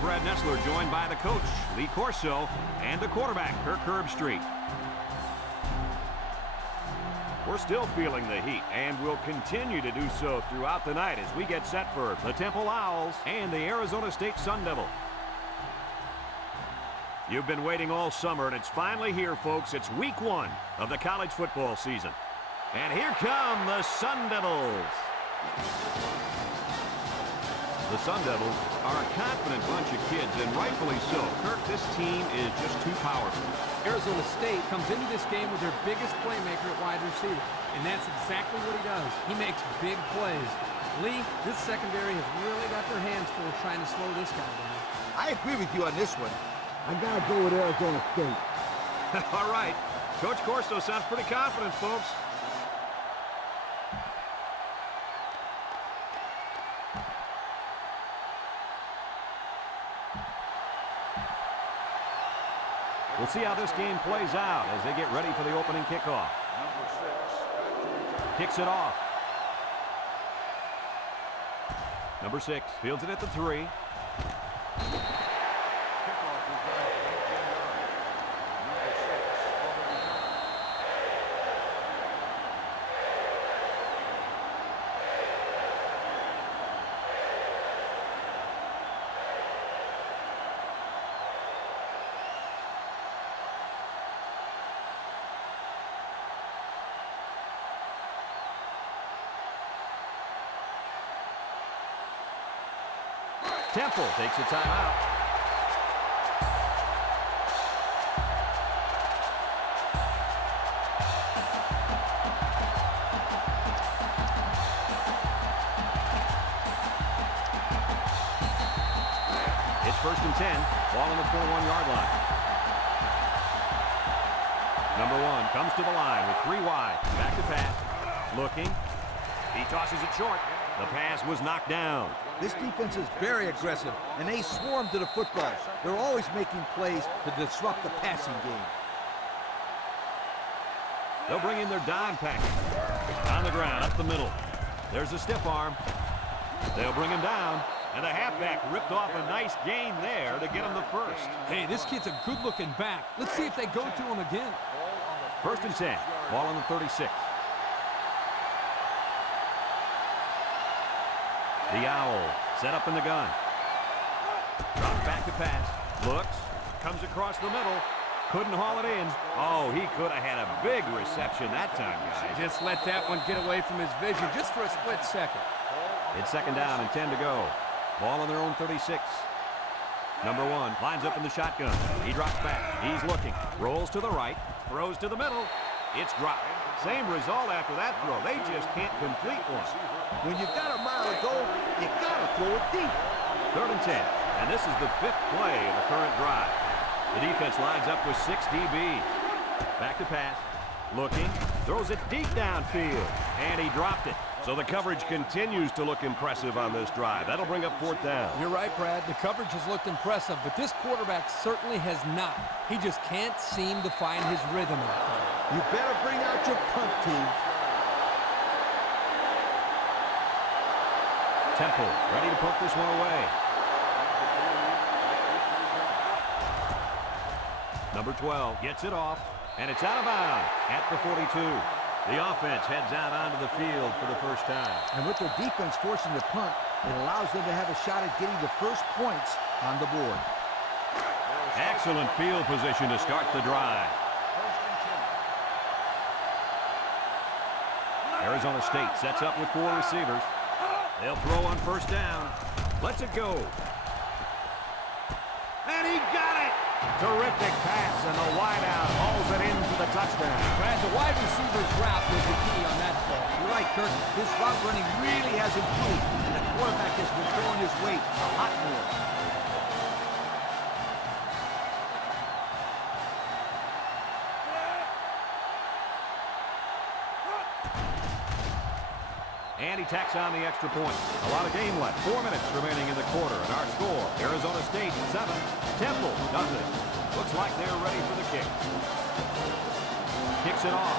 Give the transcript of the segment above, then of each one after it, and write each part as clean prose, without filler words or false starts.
I'm Brad Nessler, joined by the coach, Lee Corso, and the quarterback, Kirk Herbstreit. We're still feeling the heat, and will continue to do so throughout the night as we get set for the Temple Owls and the Arizona State Sun Devil. You've been waiting all summer, and it's finally here, folks. It's week 1 of the college football season. And here come the Sun Devils. The Sun Devils are a confident bunch of kids, and rightfully so. Kirk, this team is just too powerful. Arizona State comes into this game with their biggest playmaker at wide receiver, and that's exactly what he does. He makes big plays. Lee, this secondary has really got their hands full trying to slow this guy down. I agree with you on this one. I gotta go with Arizona State. All right. Coach Corso sounds pretty confident, folks. We'll see how this game plays out as they get ready for the opening kickoff. Kicks it off. Number 6 fields it at the 3. Temple takes a timeout. It's 1st and 10. Ball on the 21-yard line. Number 1 comes to the line with 3 wide. Back to pass. Looking. He tosses it short. The pass was knocked down. This defense is very aggressive, and they swarm to the football. They're always making plays to disrupt the passing game. They'll bring in their dime package. On the ground, up the middle. There's a stiff arm. They'll bring him down, and the halfback ripped off a nice gain there to get him the first. Hey, this kid's a good-looking back. Let's see if they go to him again. 1st and 10. Ball on the 36. The Owl set up in the gun. Drops back to pass. Looks. Comes across the middle. Couldn't haul it in. Oh, he could have had a big reception that time, guys. Just let that one get away from his vision just for a split second. It's 2nd down and 10 to go. Ball on their own 36. Number 1 lines up in the shotgun. He drops back. He's looking. Rolls to the right. Throws to the middle. It's dropped. Same result after that throw. They just can't complete one. When you've got a mile to go, you gotta throw it deep. 3rd and 10, and this is the 5th play of the current drive. The defense lines up with 6 DBs. Back to pass. Looking. Throws it deep downfield, and he dropped it. So the coverage continues to look impressive on this drive. That'll bring up 4th down. You're right, Brad. The coverage has looked impressive, but this quarterback certainly has not. He just can't seem to find his rhythm out there. You better bring out your punt team. Temple ready to put this one away. Number 12 gets it off, and it's out of bounds at the 42. The offense heads out onto the field for the first time. And with their defense forcing the punt, it allows them to have a shot at getting the first points on the board. Excellent field position to start the drive. Arizona State sets up with 4 receivers. They'll throw on 1st down. Lets it go. And he got it! Terrific pass, and the wideout hauls it in for the touchdown. Brad, the wide receiver's route was the key on that play. You're right, Kirk. This route running really has improved, and the quarterback has been throwing his weight a lot more. And he tacks on the extra point. A lot of game left. 4 minutes remaining in the quarter. And our score, Arizona State 7. Temple does it. Looks like they're ready for the kick. Kicks it off.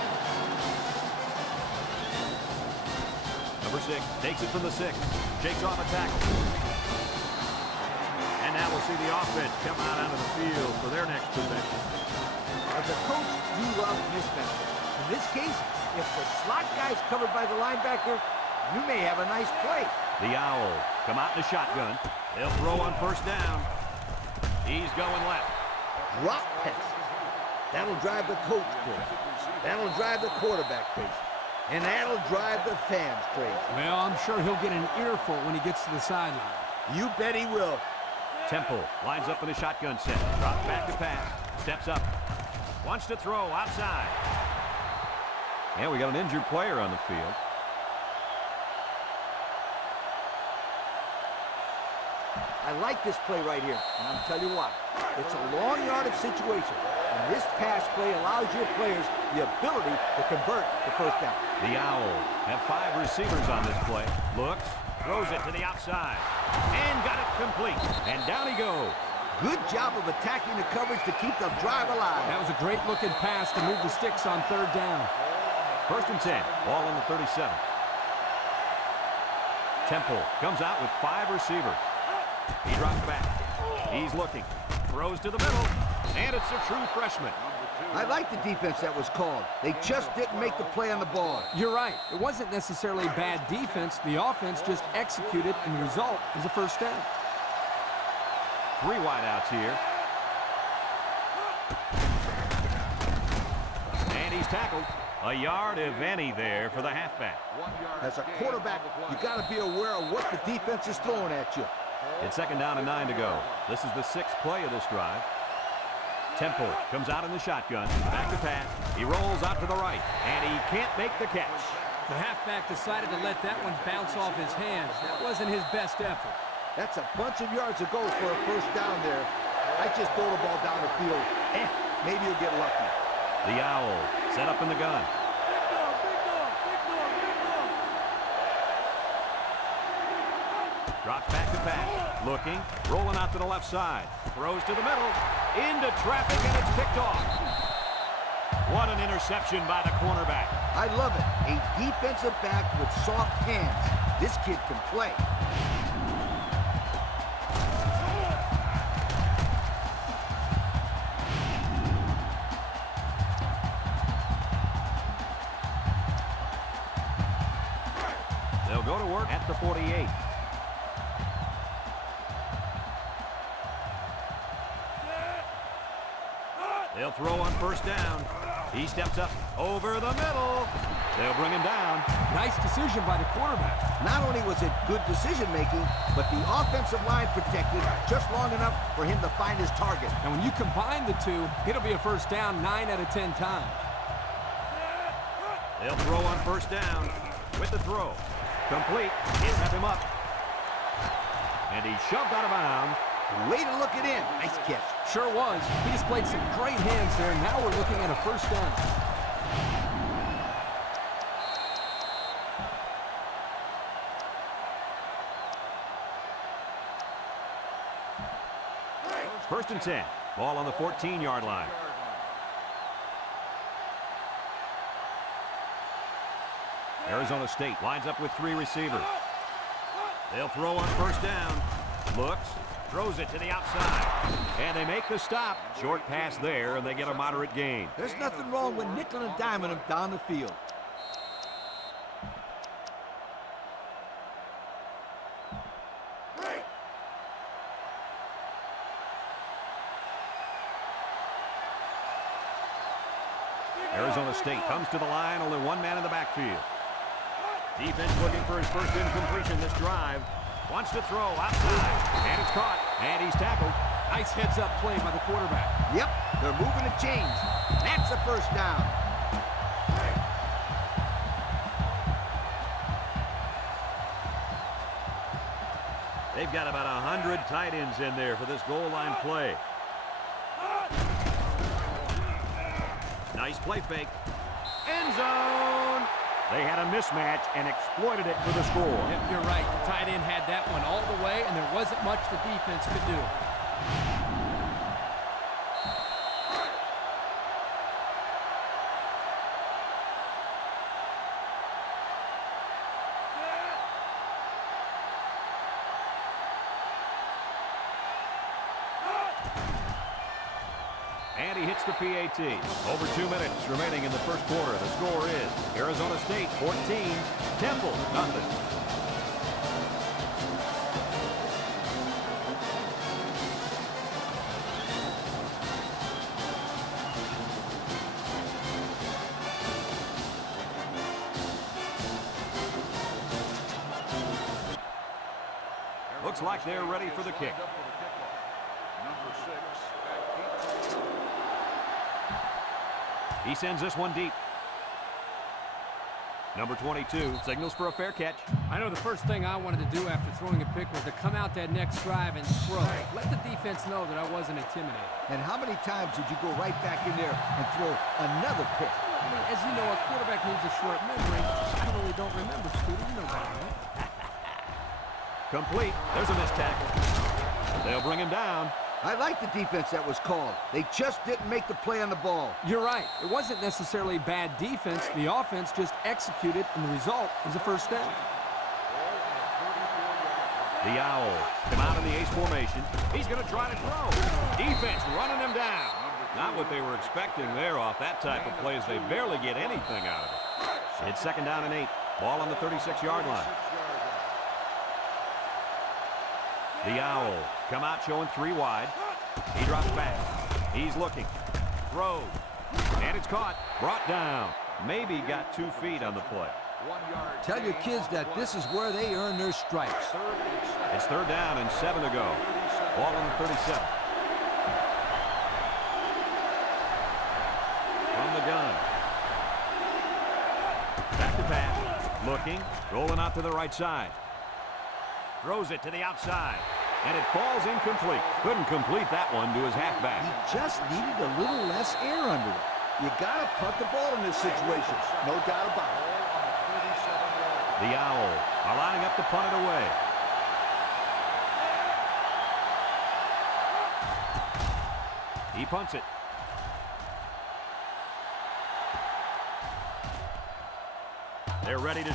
Number 6 takes it from the 6. Shakes off a tackle. And now we'll We'll see the offense come out onto the field for their next possession. As a coach, you love mismatches. In this case, if the slot guy's covered by the linebacker, you may have a nice play. The Owls come out in the shotgun. They'll throw on first down. He's going left. Drop passes. That'll drive the coach crazy. That'll drive the quarterback crazy. And that'll drive the fans crazy. Well, I'm sure he'll get an earful when he gets to the sideline. You bet he will. Temple lines up in a shotgun set. Drops back to pass. Steps up. Wants to throw outside. Yeah, we got an injured player on the field. I like this play right here, and I'll tell you why. It's a long yardage situation, and this pass play allows your players the ability to convert the first down. The Owls have 5 receivers on this play. Looks, throws it to the outside, and got it complete. And down he goes. Good job of attacking the coverage to keep the drive alive. That was a great-looking pass to move the sticks on third down. First and 10, ball on the 37. Temple comes out with 5 receivers. He drops back. He's looking. Throws to the middle. And it's a true freshman. I like the defense that was called. They just didn't make the play on the ball. You're right. It wasn't necessarily bad defense. The offense just executed, and the result is a first down. 3 wideouts here. And he's tackled. A yard, if any, there for the halfback. As a quarterback, you got to be aware of what the defense is throwing at you. It's second down and 9 to go. This is the 6th play of this drive. Temple comes out in the shotgun. Back to pass. He rolls out to the right, and he can't make the catch. The halfback decided to let that one bounce off his hands. That wasn't his best effort. That's a bunch of yards to go for a first down there. I just throw the ball down the field. Maybe you'll get lucky. The Owls set up in the gun. Drops back to pass. Looking. Rolling out to the left side. Throws to the middle. Into traffic, and it's picked off. What an interception by the cornerback. I love it. A defensive back with soft hands. This kid can play. They'll go to work at the 48. They'll throw on first down. He steps up over the middle. They'll bring him down. Nice decision by the quarterback. Not only was it good decision-making, but the offensive line protected just long enough for him to find his target. And when you combine the two, it'll be a first down 9 out of 10 times. They'll throw on first down with the throw. Complete. He'll have him up. And he's shoved out of bounds. Way to look it in. Nice catch. Sure was. He displayed some great hands there. Now we're looking at a first down. First and 10. Ball on the 14-yard line. Arizona State lines up with 3 receivers. They'll throw on first down. Looks. Throws it to the outside. And they make the stop. Short pass there, and they get a moderate gain. There's nothing wrong with nickel and diming him down the field. Arizona State comes to the line, only 1 man in the backfield. Defense looking for his first incompletion this drive. Wants to throw outside, and it's caught, and he's tackled. Nice heads-up play by the quarterback. Yep, they're moving the chains. That's a first down. They've got about 100 tight ends in there for this goal line play. Nice play fake. End zone. They had a mismatch and exploited it for the score. Yep, you're right. The tight end had that one all the way, and there wasn't much the defense could do. hits the PAT. Over 2 minutes remaining in the first quarter. The score is Arizona State 14, Temple nothing. Looks like they're ready for the kick. He sends this one deep. Number 22 signals for a fair catch. I know the first thing I wanted to do after throwing a pick was to come out that next drive and throw. Let the defense know that I wasn't intimidated. And how many times did you go right back in there and throw another pick? I mean, as you know, a quarterback needs a short memory. I really don't remember, Scooter. You know that, right? Complete. There's a missed tackle. They'll bring him down. I like the defense that was called. They just didn't make the play on the ball. You're right. It wasn't necessarily bad defense. The offense just executed, and the result is a first down. The Owls come out in the ace formation. He's going to try to throw. Defense running him down. Not what they were expecting there off that type of plays. They barely get anything out of it. It's 2nd down and 8. Ball on the 36-yard line. The Owls come out showing 3 wide. He drops back. He's looking. Throws. And it's caught. Brought down. Maybe got 2 feet on the play. Tell your kids that this is where they earn their stripes. It's 3rd down and 7 to go. Ball on the 37. From the gun. Back to pass. Looking. Rolling out to the right side. Throws it to the outside. And it falls incomplete. Couldn't complete that one to his halfback. He just needed a little less air under it. You got to punt the ball in this situation. No doubt about it. The Owls are lining up to punt it away. He punts it. They're ready to...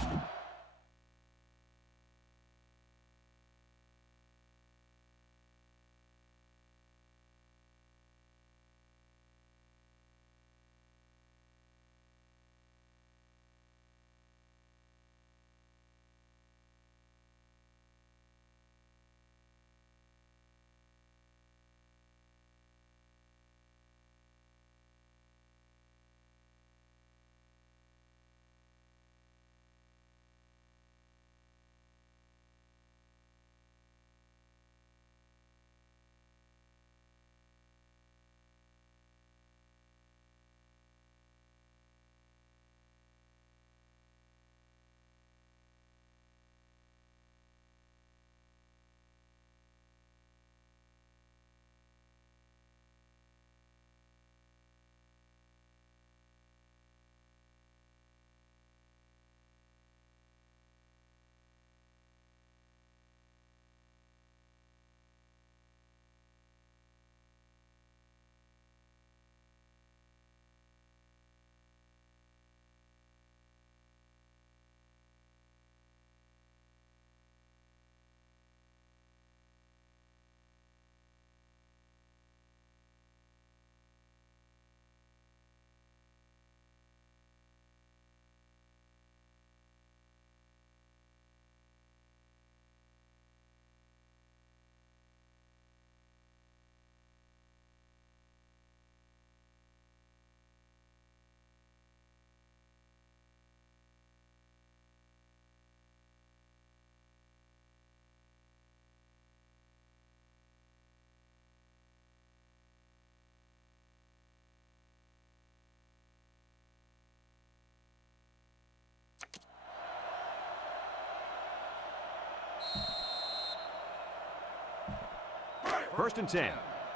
First and 10.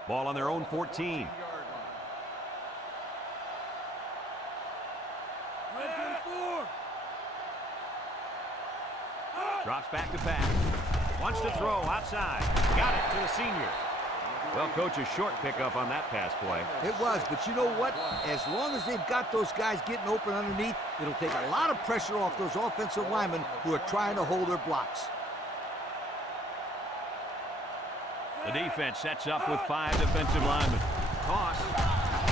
Ball on their own 14. Drops back to pass. Wants to throw outside. Got it to the senior. Well, coach, a short pickup on that pass play. It was, but you know what? As long as they've got those guys getting open underneath, it'll take a lot of pressure off those offensive linemen who are trying to hold their blocks. The defense sets up with 5 defensive linemen. Toss.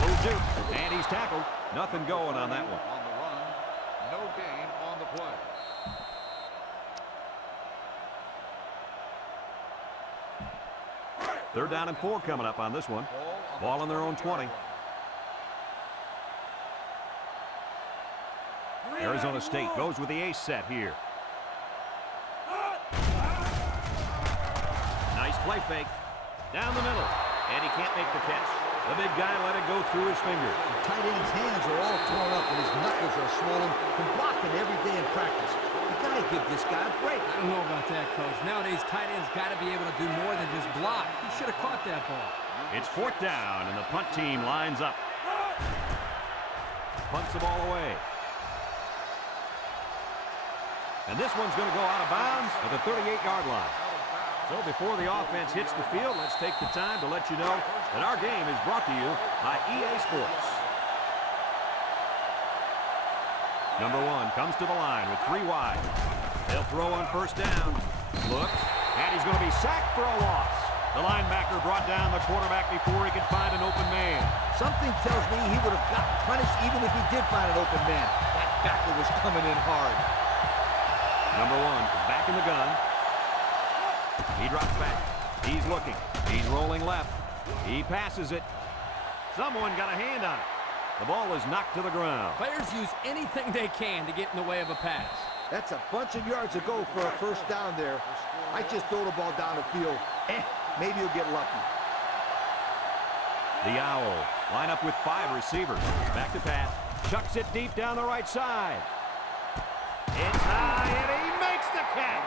It'll do. And he's tackled. Nothing going on that one. On the run, no gain on the play. Third down and 4 coming up on this one. Ball on their own 20. Arizona State goes with the ace set here. Nice play fake. Down the middle. And he can't make the catch. The big guy let it go through his fingers. The tight end's hands are all torn up and his knuckles are swollen from blocking every day in practice. You gotta give this guy a break. I don't know about that, Coach. Nowadays, tight ends got to be able to do more than just block. He should have caught that ball. It's fourth down, and the punt team lines up. Punts the ball away. And this one's going to go out of bounds at the 38-yard line. So before the offense hits the field, let's take the time to let you know that our game is brought to you by EA Sports. Number 1 comes to the line with 3 wide. They'll throw on first down. Looks, and he's going to be sacked for a loss. The linebacker brought down the quarterback before he could find an open man. Something tells me he would have gotten punished even if he did find an open man. That backer was coming in hard. Number 1 is back in the gun. He drops back. He's looking. He's rolling left. He passes it. Someone got a hand on it. The ball is knocked to the ground. Players use anything they can to get in the way of a pass. That's a bunch of yards to go for a first down there. I just throw the ball down the field. Maybe you'll get lucky. The Owls line up with 5 receivers. Back to pass. Chucks it deep down the right side. It's high, and he makes the catch.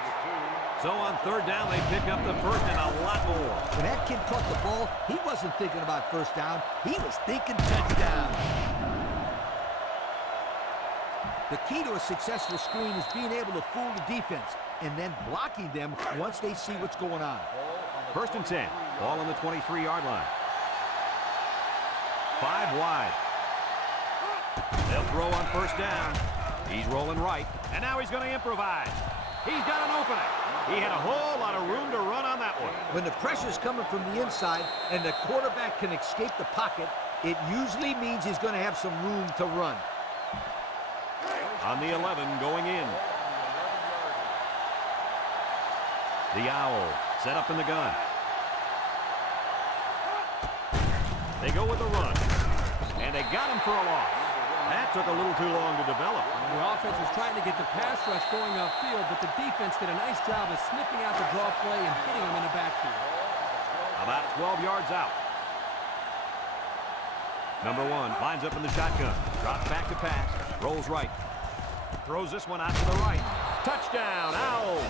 So on third down, they pick up the first and a lot more. When that kid caught the ball, he wasn't thinking about first down. He was thinking touchdown. The key to a successful screen is being able to fool the defense and then blocking them once they see what's going on. First and 10. Ball on the 23-yard line. 5 wide. They'll throw on first down. He's rolling right, and now he's going to improvise. He's got an opening. He had a whole lot of room to run on that one. When the pressure's coming from the inside and the quarterback can escape the pocket, it usually means he's going to have some room to run. On the 11 going in. The Owl set up in the gun. They go with the run. And they got him for a loss. That took a little too long to develop. The offense was trying to get the pass rush going upfield, but the defense did a nice job of sniffing out the draw play and hitting him in the backfield. About 12 yards out. Number 1 lines up in the shotgun. Drops back to pass. Rolls right. Throws this one out to the right. Touchdown, Owls.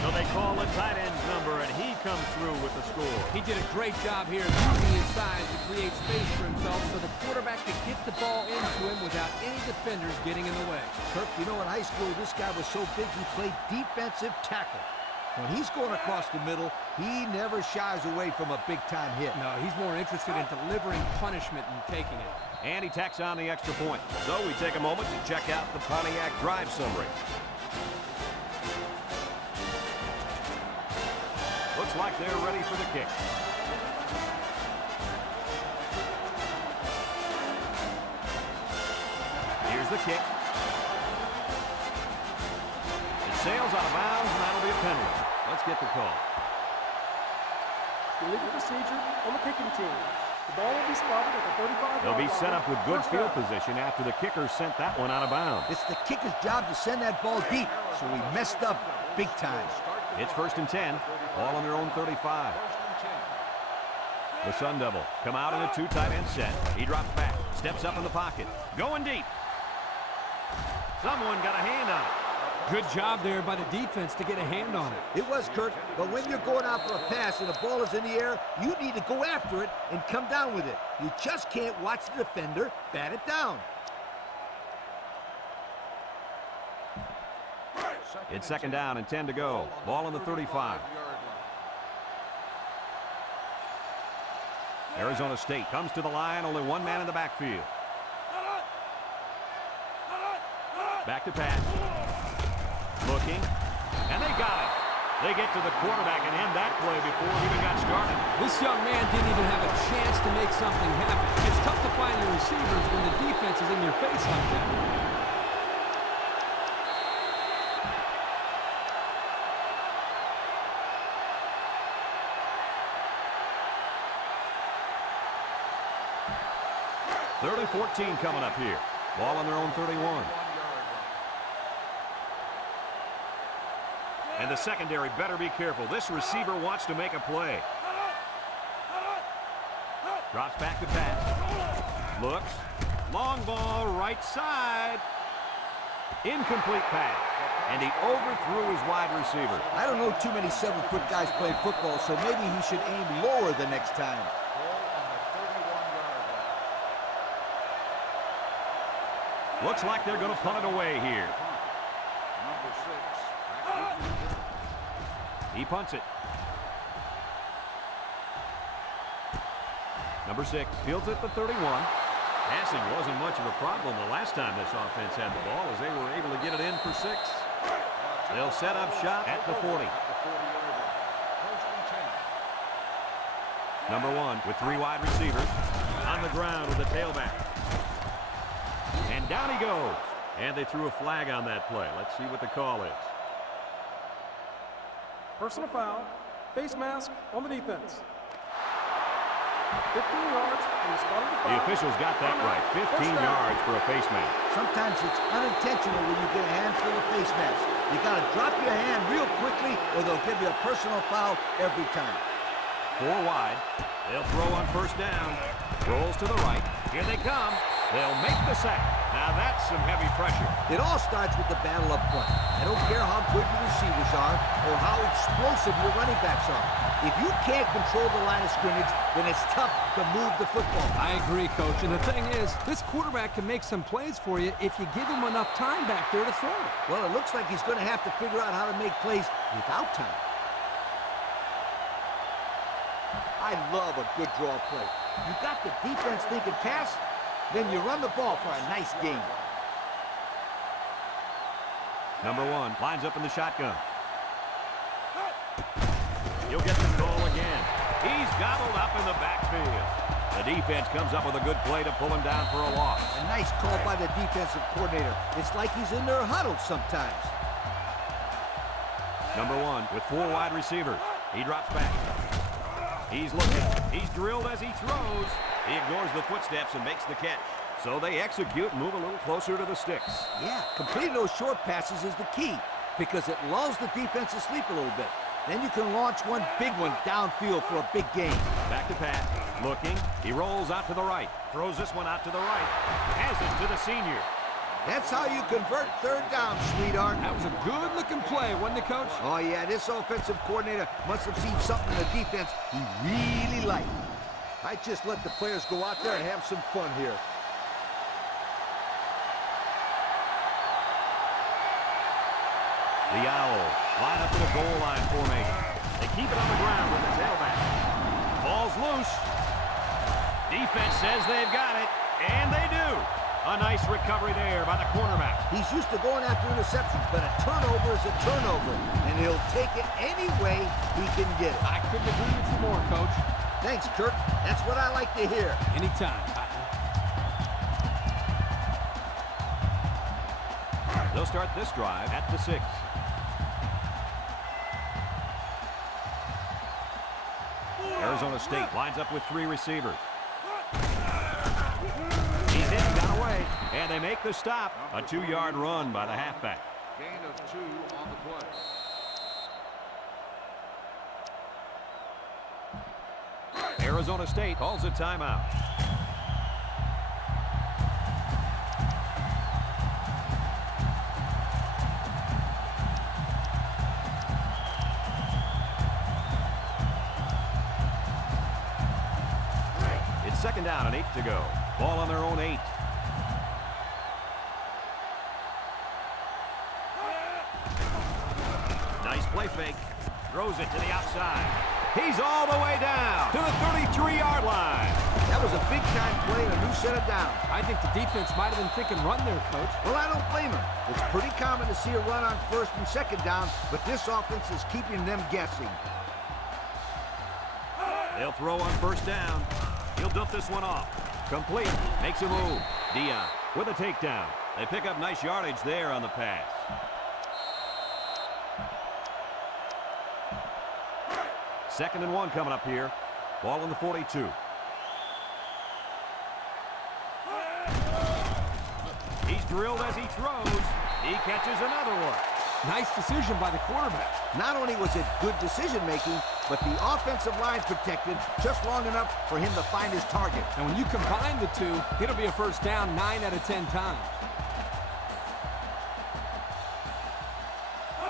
So they call the tight end's number, and he comes through with the score. He did a great job here using his size to create space for himself so the quarterback could get the ball into him without any defenders getting in the way. Kirk, you know, in high school, this guy was so big he played defensive tackle. When he's going across the middle, he never shies away from a big-time hit. No, he's more interested in delivering punishment than taking it. And he tacks on the extra point. So we take a moment to check out the Pontiac drive summary. Looks like they're ready for the kick. Here's the kick. It sails out of bounds, and that'll be a penalty. Let's get the call. Illegal procedure on the kicking team. The ball will be spotted at the 35-yard line. They'll be set up with good field position after the kicker sent that one out of bounds. It's the kicker's job to send that ball deep, so he messed up big time. It's first and 10. Ball on their own 35. The Sun Devils come out in a 2 tight end set. He drops back, steps up in the pocket, going deep. Someone got a hand on it. Good job there by the defense to get a hand on it. It was, Kirk, but when you're going out for a pass and the ball is in the air, you need to go after it and come down with it. You just can't watch the defender bat it down. It's second down and 10 to go. Ball on the 35. Arizona State comes to the line, only 1 man in the backfield. Back to pass. Looking, and they got it. They get to the quarterback and end that play before it even got started. This young man didn't even have a chance to make something happen. It's tough to find your receivers when the defense is in your face like that. Third and 14 coming up here. Ball on their own 31. And the secondary better be careful. This receiver wants to make a play. Drops back to pass. Looks. Long ball, right side. Incomplete pass. And he overthrew his wide receiver. I don't know too many 7-foot guys playing football, so maybe he should aim lower the next time. Looks like they're going to punt it away here. Number 6. He punts it. Number 6 fields at the 31. Passing wasn't much of a problem the last time this offense had the ball, as they were able to get it in for 6. They'll set up shop at the 40. Number 1 with 3 wide receivers on the ground with the tailback. And down he goes. And they threw a flag on that play. Let's see what the call is. Personal foul. Face mask on the defense. 15 yards from the spot of the foul. The officials got that right. 15 yards for a face mask. Sometimes it's unintentional when you get a handful of face masks. You got to drop your hand real quickly or they'll give you a personal foul every time. 4 wide. They'll throw on first down. Rolls to the right. Here they come. They'll make the sack. Now that's some heavy pressure. It all starts with the battle up front. I don't care how good your receivers are or how explosive your running backs are. If you can't control the line of scrimmage, then it's tough to move the football. I agree, Coach. And the thing is, this quarterback can make some plays for you if you give him enough time back there to throw it. Well, it looks like he's going to have to figure out how to make plays without time. I love a good draw play. You got the defense thinking pass, then you run the ball for a nice gain. Number 1 lines up in the shotgun. He'll get the call again. He's gobbled up in the backfield. The defense comes up with a good play to pull him down for a loss. A nice call by the defensive coordinator. It's like he's in their huddle sometimes. Number 1 with 4 wide receivers. He drops back. He's looking. He's drilled as he throws. He ignores the footsteps and makes the catch. So they execute and move a little closer to the sticks. Yeah, completing those short passes is the key because it lulls the defense to sleep a little bit. Then you can launch one big one downfield for a big gain. Back to pass. Looking. He rolls out to the right. Throws this one out to the right. Has it to the senior. That's how you convert third down, sweetheart. That was a good-looking play, wasn't it, Coach? Oh, yeah, this offensive coordinator must have seen something in the defense he really liked. I just let the players go out there and have some fun here. The Owls line up in a goal line formation. They keep it on the ground with the tailback. Ball's loose. Defense says they've got it, and they do. A nice recovery there by the cornerback. He's used to going after interceptions, but a turnover is a turnover, and he'll take it any way he can get it. I couldn't agree with you more, Coach. Thanks, Kirk. That's what I like to hear. Anytime. They'll start this drive at the 6. Arizona State lines up with 3 receivers. He's in, got away, and they make the stop. A 2-yard run by the halfback. Gain of 2 on the play. Arizona State calls a timeout. It's 2nd down and 8 to go. Ball on their own 8. Nice play fake. Throws it to the outside. He's all the way down to the 33-yard line. That was a big-time play and a new set of downs. I think the defense might have been thinking run there, Coach. Well, I don't blame him. It's pretty common to see a run on first and second down, but this offense is keeping them guessing. They'll throw on first down. He'll dump this one off. Complete. Makes a move. Dion with a takedown. They pick up nice yardage there on the pass. Second and 1 coming up here. Ball on the 42. He's drilled as he throws. He catches another one. Nice decision by the quarterback. Not only was it good decision-making, but the offensive line protected just long enough for him to find his target. And when you combine the two, it'll be a first down 9 out of 10 times.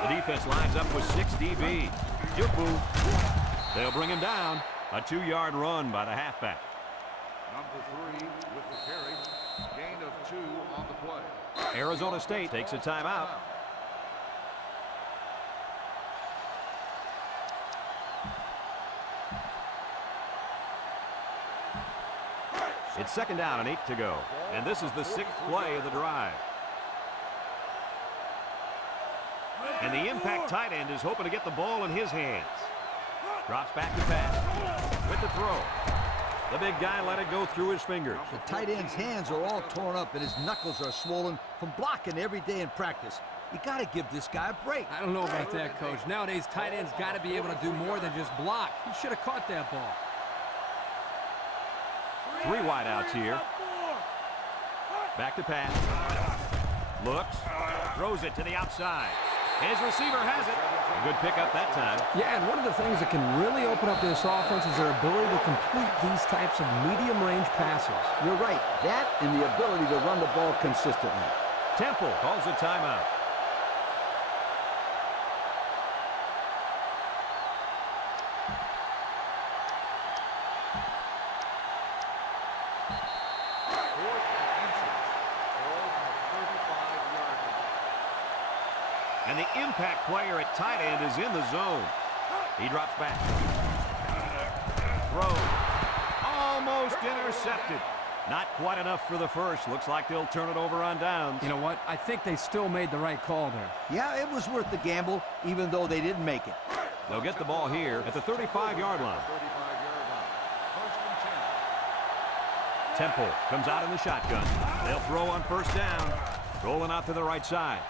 The defense lines up with 6 DB. Jubu. They'll bring him down. A 2-yard run by the halfback. Number 3 with the carry. Gain of 2 on the play. Arizona State takes a timeout. It's second down and 8 to go. And this is the 6th play of the drive. And the impact tight end is hoping to get the ball in his hands. Drops back to pass with the throw. The big guy let it go through his fingers. The tight end's hands are all torn up and his knuckles are swollen from blocking every day in practice. You got to give this guy a break. I don't know about that, Coach. Nowadays, tight ends got to be able to do more than just block. He should have caught that ball. 3 wideouts here. Back to pass. Looks. Throws it to the outside. His receiver has it. A good pickup that time. Yeah, and one of the things that can really open up this offense is their ability to complete these types of medium-range passes. You're right. That and the ability to run the ball consistently. Temple calls a timeout. And the impact player at tight end is in the zone. He drops back. Throw. Almost intercepted. Not quite enough for the first. Looks like they'll turn it over on downs. You know what? I think they still made the right call there. Yeah, it was worth the gamble, even though they didn't make it. They'll get the ball here at the 35-yard line. 35-yard line. First and 10. Temple comes out in the shotgun. They'll throw on first down. Rolling out to the right side.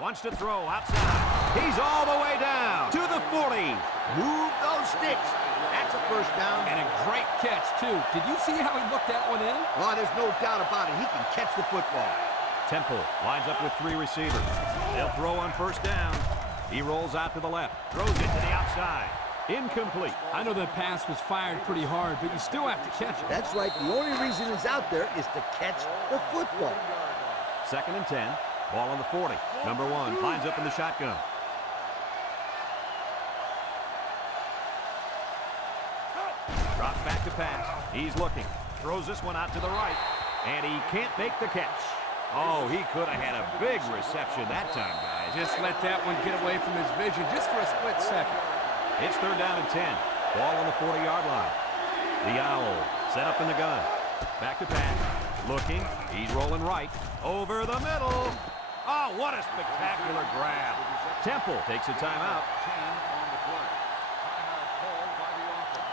Wants to throw outside. He's all the way down to the 40. Move those sticks. That's a first down. And a great catch, too. Did you see how he looked that one in? Oh, there's no doubt about it. He can catch the football. Temple lines up with 3 receivers. They'll throw on first down. He rolls out to the left. Throws it to the outside. Incomplete. I know that pass was fired pretty hard, but you still have to catch it. That's right. The only reason he's out there is to catch the football. Second and 10. Ball on the 40. Number 1 lines up in the shotgun. Drops back to pass. He's looking. Throws this one out to the right. And he can't make the catch. Oh, he could have had a big reception that time, guys. Just let that one get away from his vision just for a split second. It's third down and 10. Ball on the 40-yard line. The Owl set up in the gun. Back to pass. Looking. He's rolling right. Over the middle. Oh, what a spectacular grab. Temple takes a timeout. 10 on the play. Timeout called by the offense.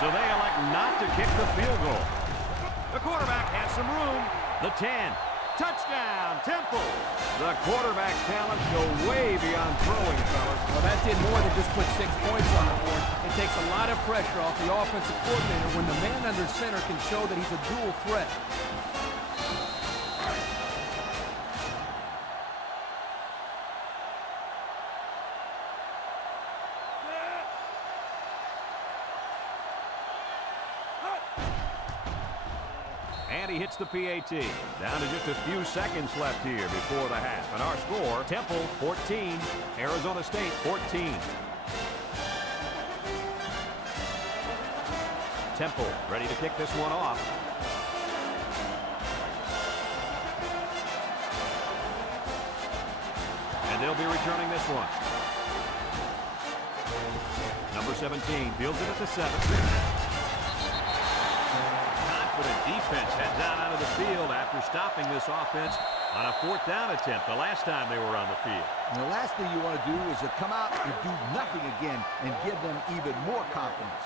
So they elect not to kick the field goal. The quarterback has some room. The 10. Touchdown, Temple. The quarterback talents go way beyond throwing, fellas. Well, that did more than just put 6 points on the board. It takes a lot of pressure off the offensive coordinator when the man under center can show that he's a dual threat. And he he hits the PAT. Down to just a few seconds left here before the half. And our score, Temple 14, Arizona State 14. Temple ready to kick this one off. And they'll be returning this one. Number 17 fields it at the 7. Confident defense heads out onto the field after stopping this offense on a 4th down attempt the last time they were on the field. And the last thing you want to do is to come out and do nothing again and give them even more confidence.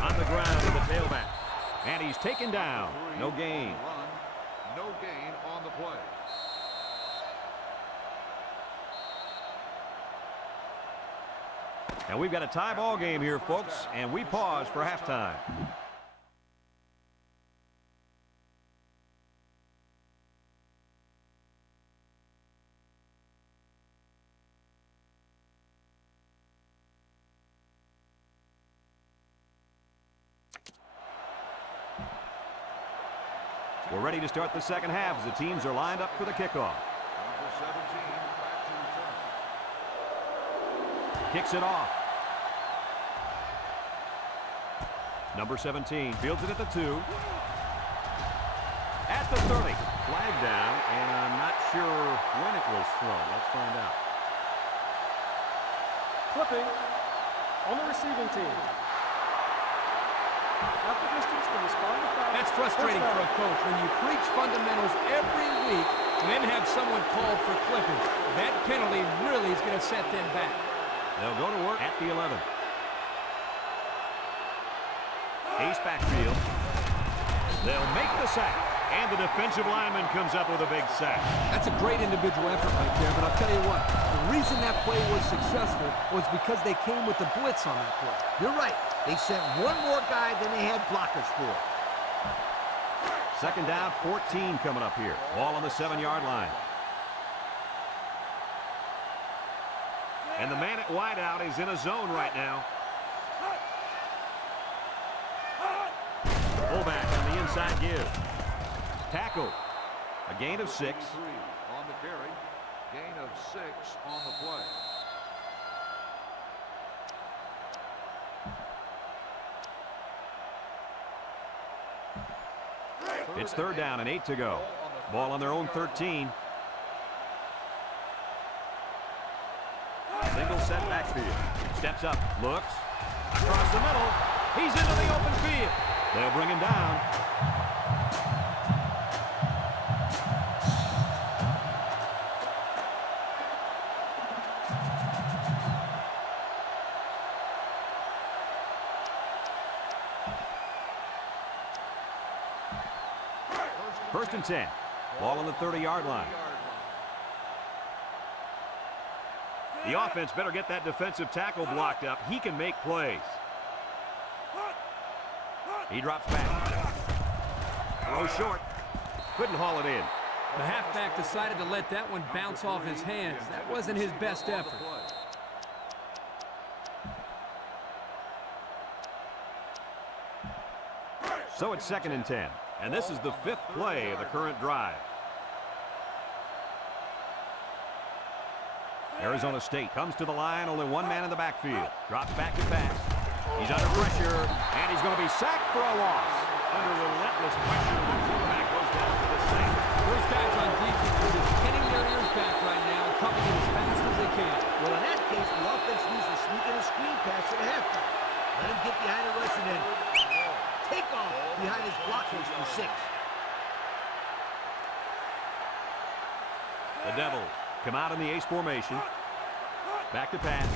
On the ground with the tailback. And he's taken down. No gain. No gain on the play. And we've got a tie ball game here, folks, and we pause for halftime. We're ready to start the second half as the teams are lined up for the kickoff. Number 17 back to return. Kicks it off. Number 17 fields it at the 2. At the 30. Flag down, and I'm not sure when it was thrown. Let's find out. Clipping on the receiving team. At the distance to respond to foul. That's frustrating for a coach when you preach fundamentals every week and then have someone called for clipping. That penalty really is going to set them back. They'll go to work at the 11. Ace backfield. They'll make the sack. And the defensive lineman comes up with a big sack. That's a great individual effort right there, but I'll tell you what, the reason that play was successful was because they came with the blitz on that play. You're right. They sent one more guy than they had blockers for. Second down, 14 coming up here. Ball on the 7-yard line. And the man at wideout is in a zone right now. Fullback on the inside give. Tackle. A gain of 6. 3 on the carry. Gain of 6 on the play. It's 3rd down and 8 to go. Ball on their own 13. Single set backfield. Steps up, looks. Across the middle. He's into the open field. They'll bring him down. First and 10. Ball on the 30-yard line. The offense better get that defensive tackle blocked up. He can make plays. He drops back. Throw short. Couldn't haul it in. The halfback decided to let that one bounce off his hands. That wasn't his best effort. So it's 2nd and 10. And this is the 5th play of the current drive. Arizona State comes to the line, only one man in the backfield. Drops back to pass. He's under pressure, and he's going to be sacked for a loss. Under relentless pressure, the quarterback goes down to the sack. Those guys on defense are just pinning their ears back right now and coming in as fast as they can. Well, in that case, the offense needs to sneak in a screen pass at halftime. Let him get behind the rush and then take off behind his blockers for 6. The Devils come out in the ace formation. Back to pass.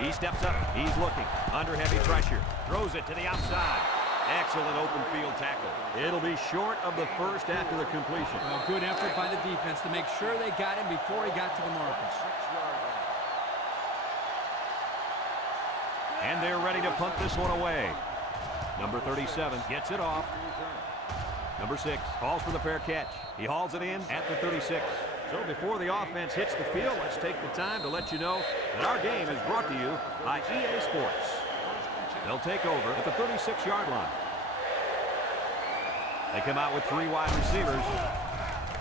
He steps up. He's looking. Under heavy pressure. Throws it to the outside. Excellent open field tackle. It'll be short of the first after the completion. Well, good effort by the defense to make sure they got him before he got to the markers. And they're ready to punt this one away. Number 37 gets it off. Number 6 calls for the fair catch. He hauls it in at the 36. So before the offense hits the field, let's take the time to let you know that our game is brought to you by EA Sports. They'll take over at the 36-yard line. They come out with 3 wide receivers.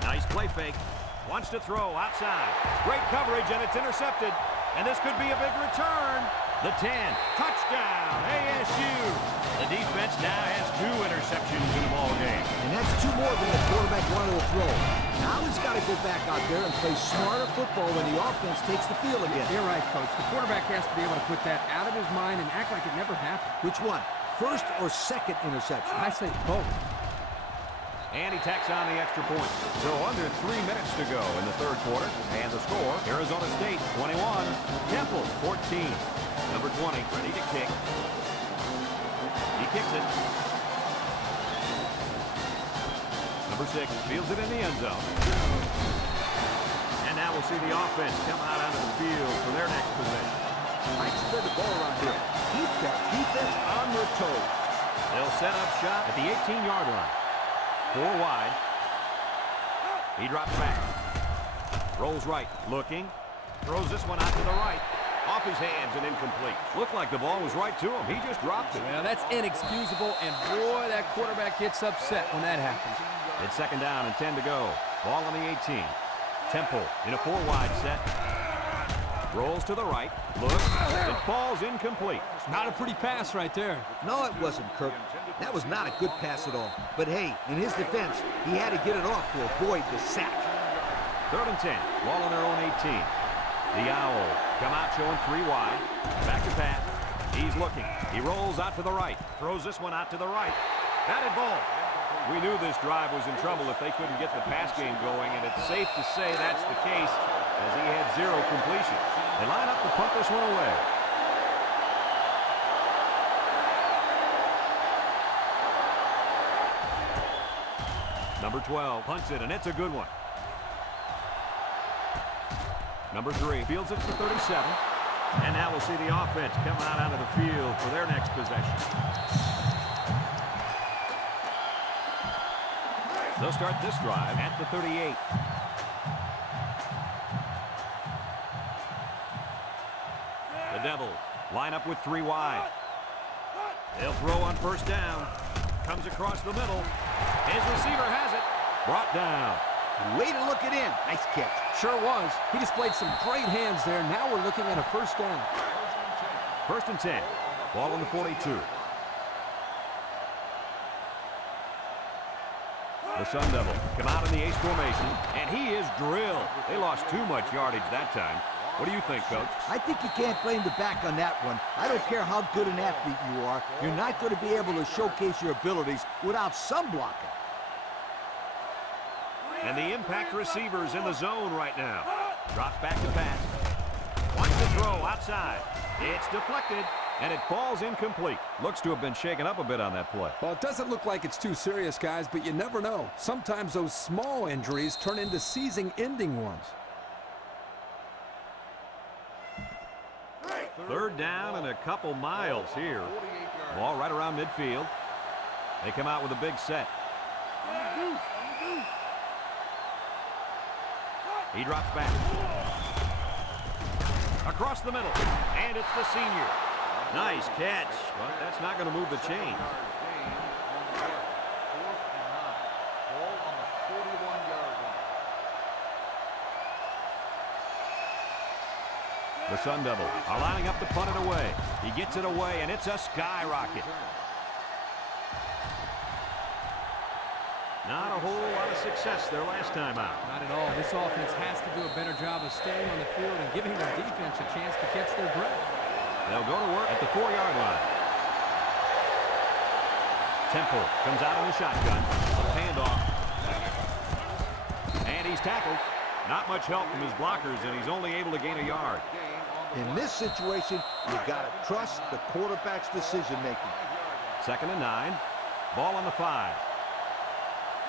Nice play fake. Wants to throw outside. Great coverage, and it's intercepted. And this could be a big return. The 10. Touchdown, ASU. The defense now has 2 interceptions in the ball game. And that's 2 more than the quarterback wanted to throw. Now he's got to go back out there and play smarter football when the offense takes the field again. You're right, Coach. The quarterback has to be able to put that out of his mind and act like it never happened. Which one? First or second interception? I say both. And he tacks on the extra point. So under 3 minutes to go in the third quarter. And the score, Arizona State 21, Temple 14. Number 20 ready to kick. He kicks it. Number 6 fields it in the end zone. And now we'll see the offense come out onto the field for their next possession. Might spread the ball around here. Keep that defense on their toes. They'll set up shop at the 18-yard line. 4 wide. He drops back. Rolls right. Looking. Throws this one out to the right. Off his hands and incomplete. Looked like the ball was right to him. He just dropped it. Well, that's inexcusable, and boy, that quarterback gets upset when that happens. It's 2nd down and 10 to go. Ball on the 18. Temple in a 4-wide set. Rolls to the right. Looks. It falls incomplete. Not a pretty pass right there. No, it wasn't, Kirk. That was not a good pass at all. But hey, in his defense, he had to get it off to avoid the sack. 3rd and 10. Ball on their own 18. The Owls come out showing 3 wide. Back to pass. He's looking. He rolls out to the right. Throws this one out to the right. Batted ball. We knew this drive was in trouble if they couldn't get the pass game going, and it's safe to say that's the case as he had 0 completions. They line up to punt this one away. Number 12 punts it, and it's a good one. Number 3 fields it for 37. And now we'll see the offense come out onto the field for their next possession. They'll start this drive at the 38. The Devils line up with 3 wide. They'll throw on 1st down. Comes across the middle. His receiver has it. Brought down. Way to look it in. Nice catch. Sure was. He displayed some great hands there. Now we're looking at a 1st down. 1st and 10. Ball on the 42. The Sun Devils come out in the ace formation, and he is drilled. They lost too much yardage that time. What do you think, Coach? I think you can't blame the back on that one. I don't care how good an athlete you are. You're not going to be able to showcase your abilities without some blocking. And the impact receivers in the zone right now. Drops back to pass. Wants to throw outside. It's deflected, and it falls incomplete. Looks to have been shaken up a bit on that play. Well, it doesn't look like it's too serious, guys, but you never know. Sometimes those small injuries turn into season-ending ones. 3rd down and a couple miles here. Ball right around midfield. They come out with a big set. He drops back. Across the middle. And it's the senior. Nice catch. But that's not going to move the chains. The Sun Devils are lining up to punt it away. He gets it away, and it's a skyrocket. Not a whole lot of success their last time out. Not at all. This offense has to do a better job of staying on the field and giving their defense a chance to catch their breath. They'll go to work at the 4-yard line. Temple comes out in the shotgun. A handoff. And he's tackled. Not much help from his blockers, and he's only able to gain a yard. In this situation, you got to trust the quarterback's decision-making. 2nd and 9. Ball on the 5.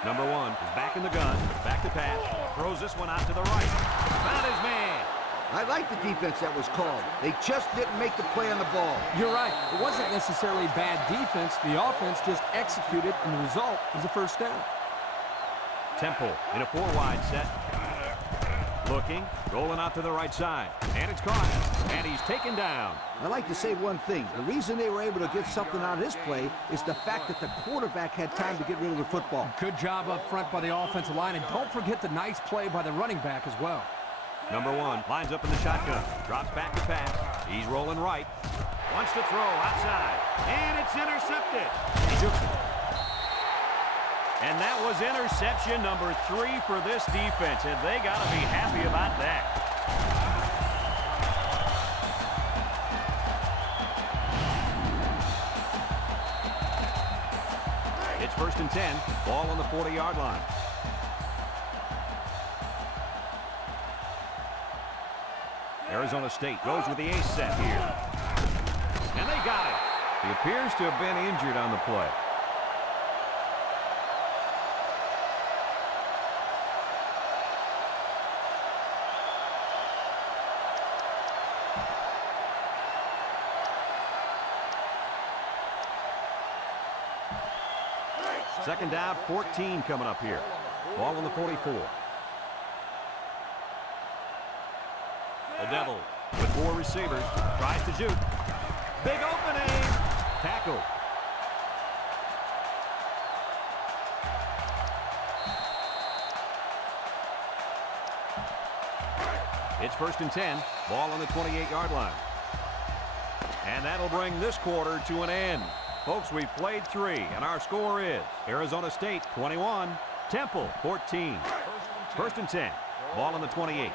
Number 1 is back in the gun. Back to pass. Throws this one out to the right. Found his man. I like the defense that was called. They just didn't make the play on the ball. You're right. It wasn't necessarily bad defense. The offense just executed, and the result is a 1st down. Temple in a 4-wide set. Looking, rolling out to the right side. And it's caught. And he's taken down. I'd like to say one thing. The reason they were able to get something out of this play is the fact that the quarterback had time to get rid of the football. Good job up front by the offensive line, and don't forget the nice play by the running back as well. Number 1 lines up in the shotgun. Drops back to pass. He's rolling right. Wants to throw outside. And it's intercepted. He jukes it. And that was interception number 3 for this defense, and they got to be happy about that. It's 1st and 10. Ball on the 40-yard line. Arizona State goes with the ace set here. And they got it. He appears to have been injured on the play. Second down, 14 coming up here. Ball on the 44. The Devils with 4 receivers. Tries to shoot. Big opening. Tackle. It's 1st and 10. Ball on the 28-yard line. And that'll bring this quarter to an end. Folks, we've played 3, and our score is Arizona State 21, Temple 14. 1st and 10. Ball on the 28.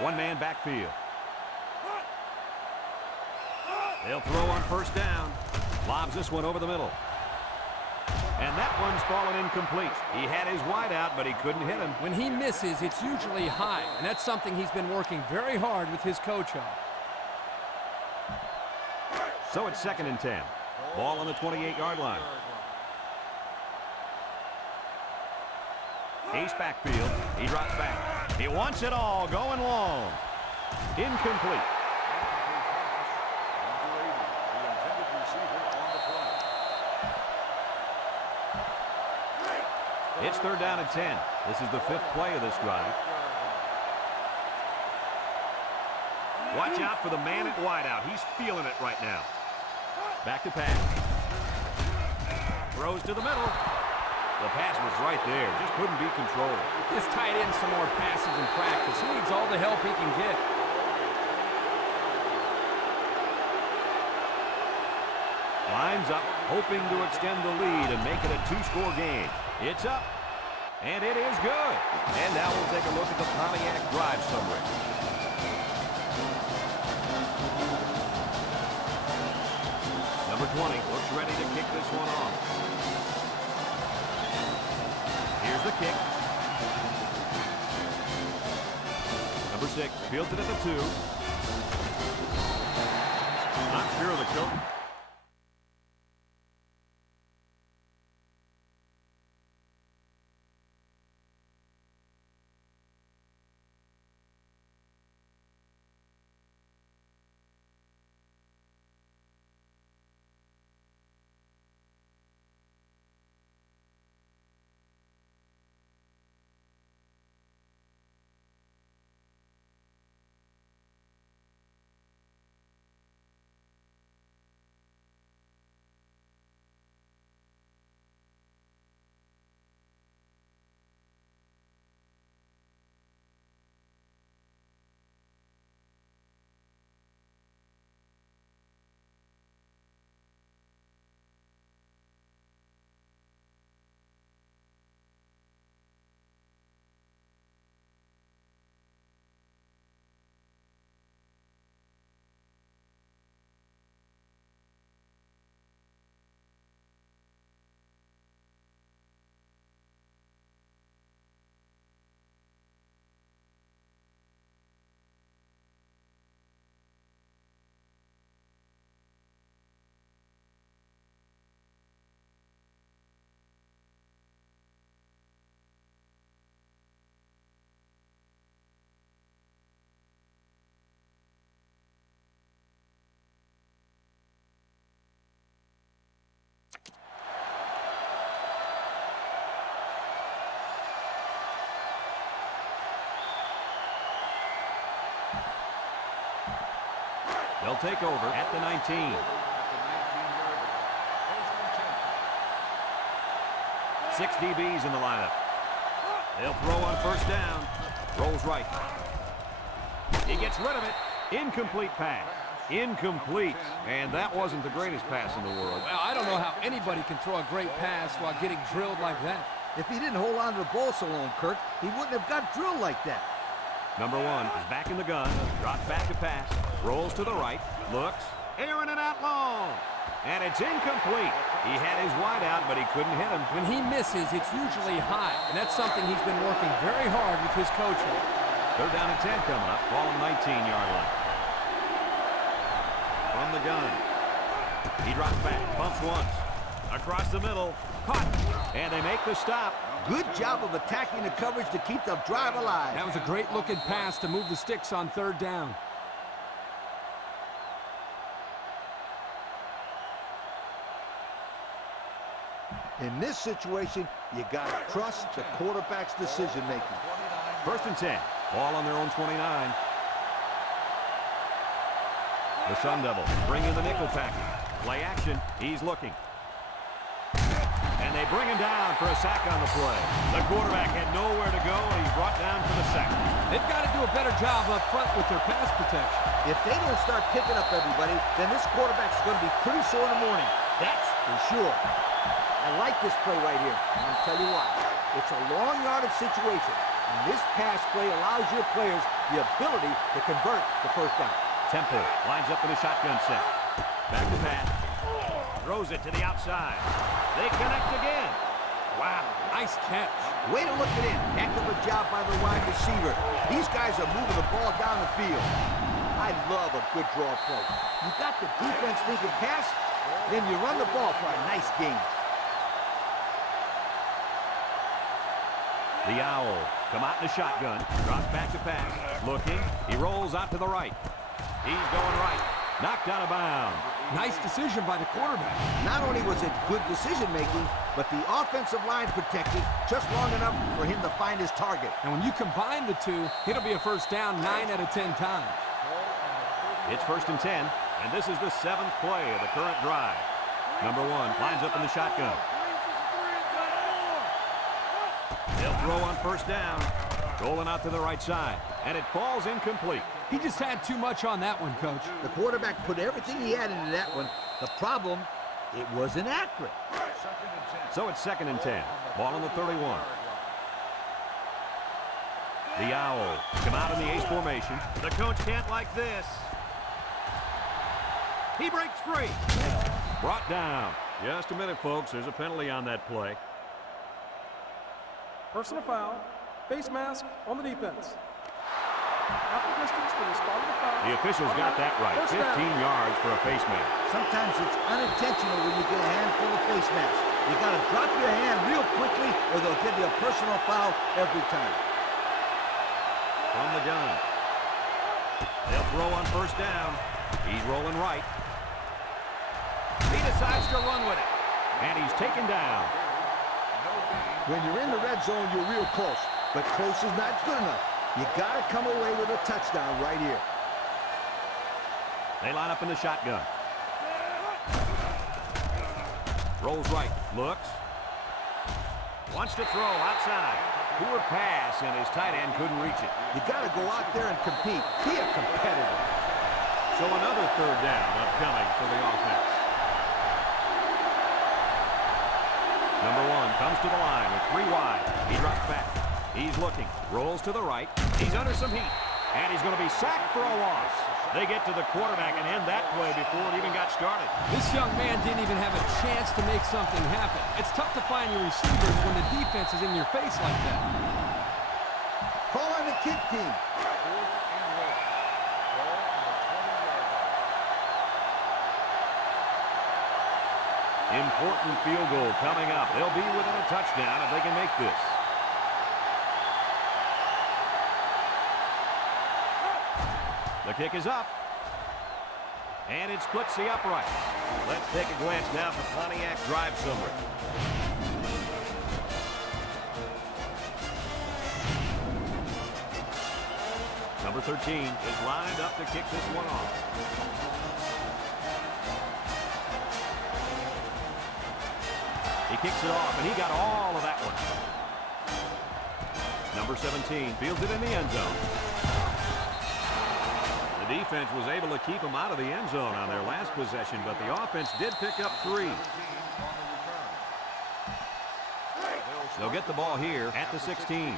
One-man backfield. They'll throw on 1st down. Lobs this one over the middle. And that one's fallen incomplete. He had his wide out, but he couldn't hit him. When he misses, it's usually high, and that's something he's been working very hard with his coach on. So it's 2nd and 10. Ball on the 28-yard line. Ace backfield. He drops back. He wants it all, going long. Incomplete. It's 3rd down and 10. This is the 5th play of this drive. Watch out for the man at wideout. He's feeling it right now. Back to pass. Throws to the middle. The pass was right there. Just couldn't be controlled. This tight end some more passes in practice. He needs all the help he can get. Lines up, hoping to extend the lead and make it a 2-score game. It's up, and it is good. And now we'll take a look at the Pontiac drive summary. Number 20 looks ready to kick this one off. Here's the kick. Number 6 fields it at the 2. Not sure of the coach. They'll take over at the 19. At the 19-yard line. 6 DBs in the lineup. They'll throw on first down. Rolls right. He gets rid of it. Incomplete pass. Incomplete. And that wasn't the greatest pass in the world. Well, I don't know how anybody can throw a great pass while getting drilled like that. If he didn't hold on to the ball so long, Kirk, he wouldn't have got drilled like that. Number 1 is back in the gun. Drops back to pass. Rolls to the right. Looks. Airing it out long. And it's incomplete. He had his wide out, but he couldn't hit him. When he misses, it's usually high, and that's something he's been working very hard with his coaching. They're down at 10 coming up. Ball on the 19-yard line. From the gun. He drops back. Bumps once. Across the middle. Caught. And they make the stop. Good job of attacking the coverage to keep the drive alive. That was a great-looking pass to move the sticks on third down. In this situation, you got to trust the quarterback's decision-making. First and 10. Ball on their own 29. The Sun Devils bring in the nickel package. Play action. He's looking. And they bring him down for a sack on the play. The quarterback had nowhere to go, and he's brought down for the sack. They've got to do a better job up front with their pass protection. If they don't start picking up everybody, then this quarterback's going to be pretty sore in the morning. That's for sure. I like this play right here, and I'll tell you why. It's a long yardage situation, and this pass play allows your players the ability to convert the first down. Temple lines up in a shotgun set. Back to pass. Throws it to the outside. They connect again. Wow, nice catch. Way to look it in. Heck of a job by the wide receiver. These guys are moving the ball down the field. I love a good draw play. You got the defense thinking pass, then you run the ball for a nice gain. The Owls come out in the shotgun. Drops back to pass. Looking. He rolls out to the right. He's going right. Knocked out of bounds. Nice decision by the quarterback. Not only was it good decision-making, but the offensive line protected just long enough for him to find his target. And when you combine the two, it'll be a first down 9 out of 10 times. It's first and 10, and this is the 7th play of the current drive. Number 1 lines up in the shotgun. They'll throw on first down. Rolling out to the right side, and it falls incomplete. He just had too much on that one, Coach. The quarterback put everything he had into that one. The problem, it wasn't accurate. So it's second and 10. Ball on the 31. The Owls come out in the ace formation. The coach can't like this. He breaks free. Brought down. Just a minute, folks. There's a penalty on that play. Personal foul. Face mask on the defense. After distance to respond to the foul. The officials got that right. 15 yards for a face mask. Sometimes it's unintentional when you get a handful of face masks. You got to drop your hand real quickly or they'll give you a personal foul every time. From the gun. They'll throw on first down. He's rolling right. He decides to run with it. And he's taken down. When you're in the red zone, you're real close. But close is not good enough. You got to come away with a touchdown right here. They line up in the shotgun. Rolls right. Looks. Wants to throw outside. Poor pass, and his tight end couldn't reach it. You got to go out there and compete. Be a competitor. So another third down upcoming for the offense. Number 1 comes to the line with 3 wide. He drops back. He's looking. Rolls to the right. He's under some heat. And he's going to be sacked for a loss. They get to the quarterback and end that play before it even got started. This young man didn't even have a chance to make something happen. It's tough to find your receivers when the defense is in your face like that. Call on the kick team. Important field goal coming up. They'll be within a touchdown if they can make this. The kick is up. And it splits the upright. Let's take a glance now at the Pontiac drive summary. Number 13 is lined up to kick this one off. kicks it off, and he got all of that one. Number 17 fields it in the end zone. The defense was able to keep him out of the end zone on their last possession, but the offense did pick up 3. They'll get the ball here at the 16.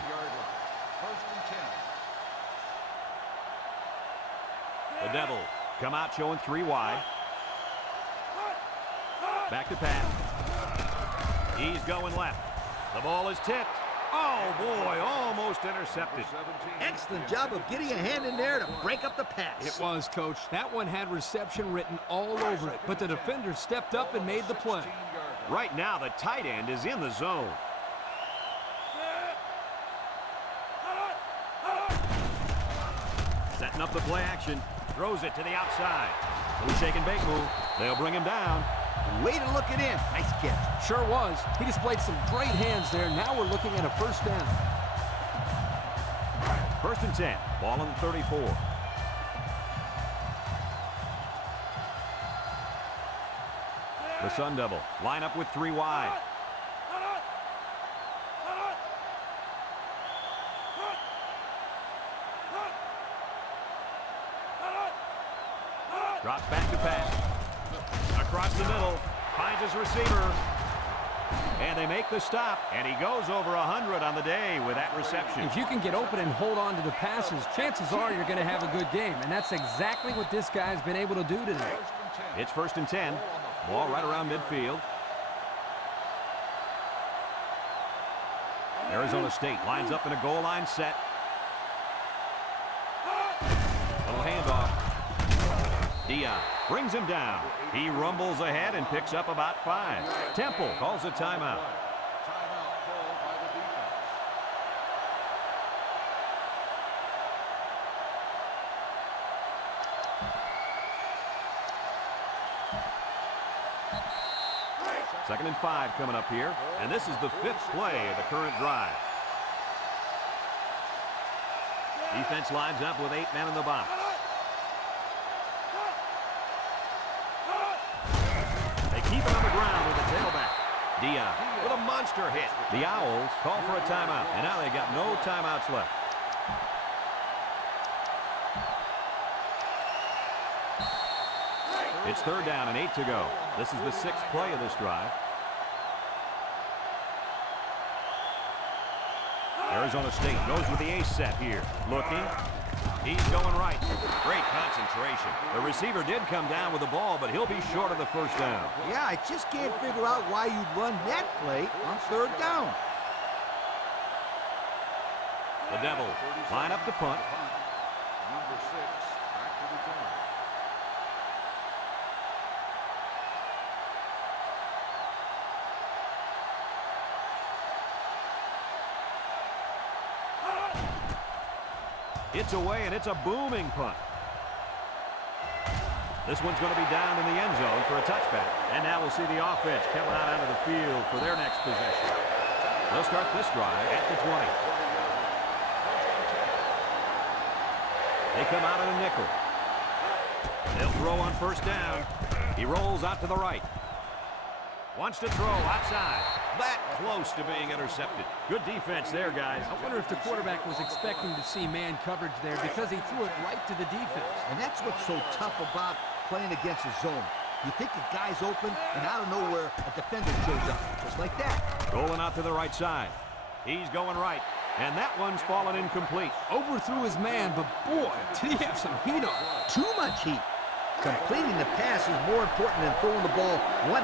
The Devils come out showing 3 wide. Back to pass. He's going left. The ball is tipped. Oh, boy, almost intercepted. Excellent job of getting a hand in there to break up the pass. It was, Coach. That one had reception written all over it, but the defender stepped up and made the play. Right now, the tight end is in the zone. Setting up the play action. Throws it to the outside. Little shake and bake move. They'll bring him down. Way to look it in. Nice catch. Sure was. He displayed some great hands there. Now we're looking at a first down. 1st and 10. Ball on the 34. The Sun Devil line up with 3 wide. Drops back to pass. Across the middle. Finds his receiver. And they make the stop. And he goes over 100 on the day with that reception. If you can get open and hold on to the passes, chances are you're going to have a good game. And that's exactly what this guy's been able to do today. It's 1st and 10. Ball right around midfield. Arizona State lines up in a goal line set. Little handoff. Dion brings him down. He rumbles ahead and picks up about 5. Temple calls a timeout. Timeout called by the defense. Second and 5 coming up here. And this is the 5th play of the current drive. Defense lines up with 8 men in the box. They keep it on the ground with the tailback. Dion with a monster hit. The Owls call for a timeout. And now they got no timeouts left. It's 3rd down and 8 to go. This is the 6th play of this drive. Arizona State goes with the ace set here. Looking. He's going right. Great concentration. The receiver did come down with the ball, but he'll be short of the first down. Yeah, I just can't figure out why you'd run that play on 3rd down. The Devils line up to punt. Number 6 back to return. It's away, and it's a booming punt. This one's going to be down in the end zone for a touchback. And now we'll see the offense coming out onto the field for their next possession. They'll start this drive at the 20. They come out in a nickel. They'll throw on 1st down. He rolls out to the right. Wants to throw outside. That close to being intercepted. Good defense there, guys. I wonder if the quarterback was expecting to see man coverage there because he threw it right to the defense. And that's what's so tough about playing against a zone. You think the guy's open, and out of nowhere, a defender shows up, just like that. Rolling out to the right side. He's going right. And that one's fallen incomplete. Overthrew his man, but boy, did he have some heat on it. Too much heat. Completing the pass is more important than throwing the ball 100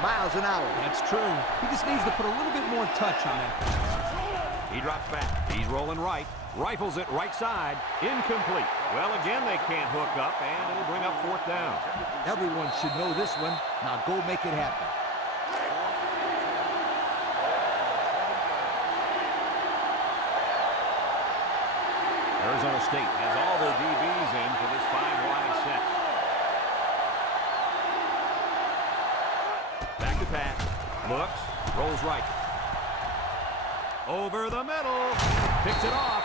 miles an hour. That's true. He just needs to put a little bit more touch on that pass. He drops back. He's rolling right. Rifles it right side. Incomplete. Well, again, they can't hook up, and it'll bring up 4th down. Everyone should know this one. Now go make it happen. Arizona State has all their DBs in for this 5-wide set. Back to pass. Looks. Rolls right. Over the middle. Picks it off.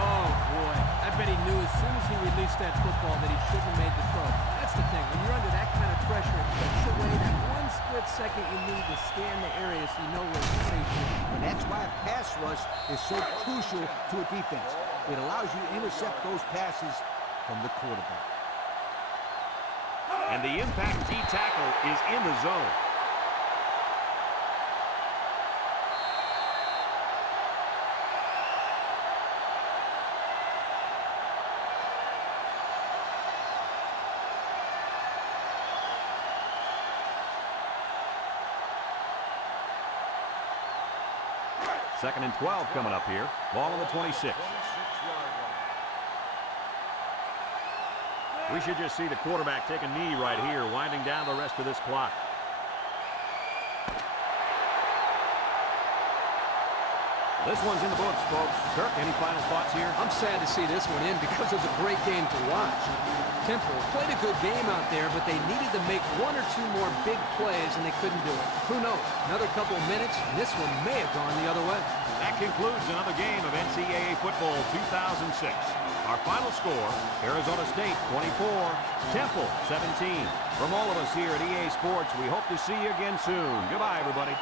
Oh, boy. I bet he knew as soon as he released that football that he shouldn't have made the throw. That's the thing. When you're under that kind of pressure, it takes away that one split second you need to scan the to see no way for safety. And that's why a pass rush is so crucial to a defense. It allows you to intercept those passes from the quarterback. And the impact D tackle is in the zone. Second and 12 coming up here. Ball on the 26. We should just see the quarterback take a knee right here, winding down the rest of this clock. This one's in the books, folks. Kirk, any final thoughts here? I'm sad to see this one in because it's a great game to watch. Temple played a good game out there, but they needed to make one or two more big plays, and they couldn't do it. Who knows? Another couple of minutes, and this one may have gone the other way. That concludes another game of NCAA football 2006. Our final score, Arizona State 24, Temple 17. From all of us here at EA Sports, we hope to see you again soon. Goodbye, everybody.